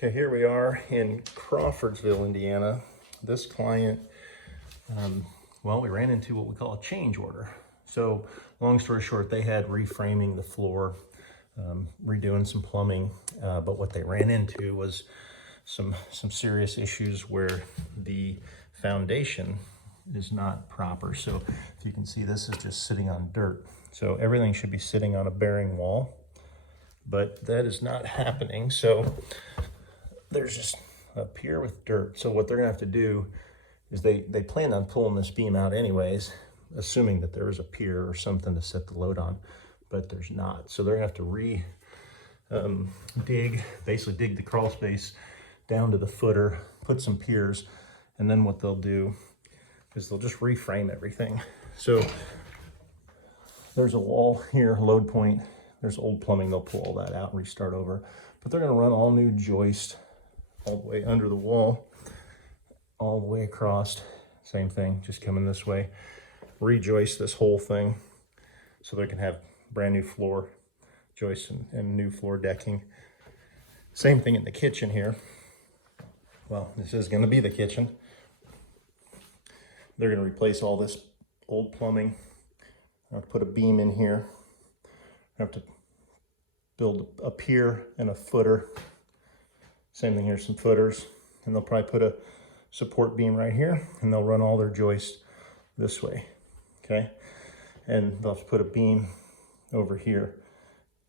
Okay, here we are in Crawfordsville, Indiana. This client, well, we ran into what we call a change order. So long story short, they had reframing the floor, redoing some plumbing, but what they ran into was some serious issues where the foundation is not proper. So if you can see, this is just sitting on dirt. So everything should be sitting on a bearing wall, but that is not happening. So there's just a pier with dirt. So what they're gonna have to do is they plan on pulling this beam out anyways, assuming that there is a pier or something to set the load on, but there's not. So they're gonna have to basically dig the crawl space down to the footer, put some piers, and then what they'll do is they'll just reframe everything. So there's a wall here, load point, there's old plumbing, they'll pull all that out and restart over, but they're gonna run all new joist all the way under the wall, all the way across, same thing, just coming this way, rejoist this whole thing so they can have brand new floor joists and new floor decking. Same thing in the kitchen here. Well, this is going to be the kitchen. They're going to replace all this old plumbing. I have to put a beam in here. I have to build a pier and a footer. Same thing here, some footers, and they'll probably put a support beam right here, and they'll run all their joists this way, okay? And they'll have to put a beam over here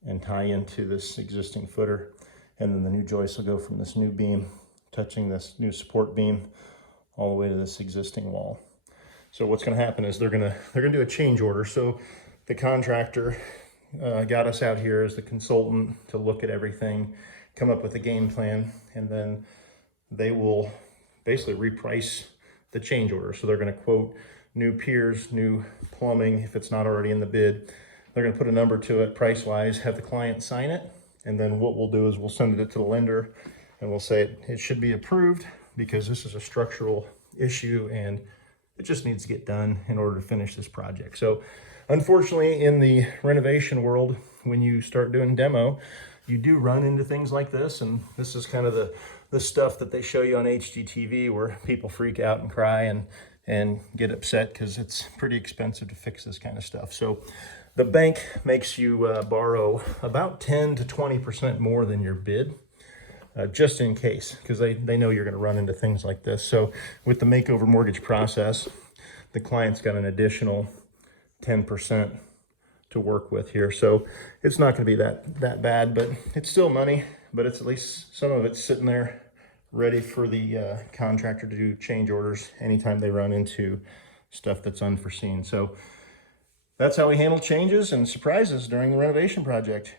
and tie into this existing footer, and then the new joist will go from this new beam, touching this new support beam, all the way to this existing wall. So what's gonna happen is they're gonna do a change order. So the contractor got us out here as the consultant to look at everything, come up with a game plan, and then they will basically reprice the change order. So they're going to quote new piers, new plumbing, if it's not already in the bid. They're going to put a number to it price-wise, have the client sign it, and then what we'll do is we'll send it to the lender and we'll say it should be approved because this is a structural issue and it just needs to get done in order to finish this project. So unfortunately, in the renovation world, when you start doing demo, you do run into things like this, and this is kind of the stuff that they show you on HGTV where people freak out and cry and get upset because it's pretty expensive to fix this kind of stuff. So the bank makes you borrow about 10 to 20% more than your bid, just in case, because they know you're going to run into things like this. So with the Makeover Mortgage Process, the client's got an additional 10% to work with here. So it's not going to be that bad, but it's still money, but it's at least some of it's sitting there ready for the contractor to do change orders anytime they run into stuff that's unforeseen. So that's how we handle changes and surprises during the renovation project.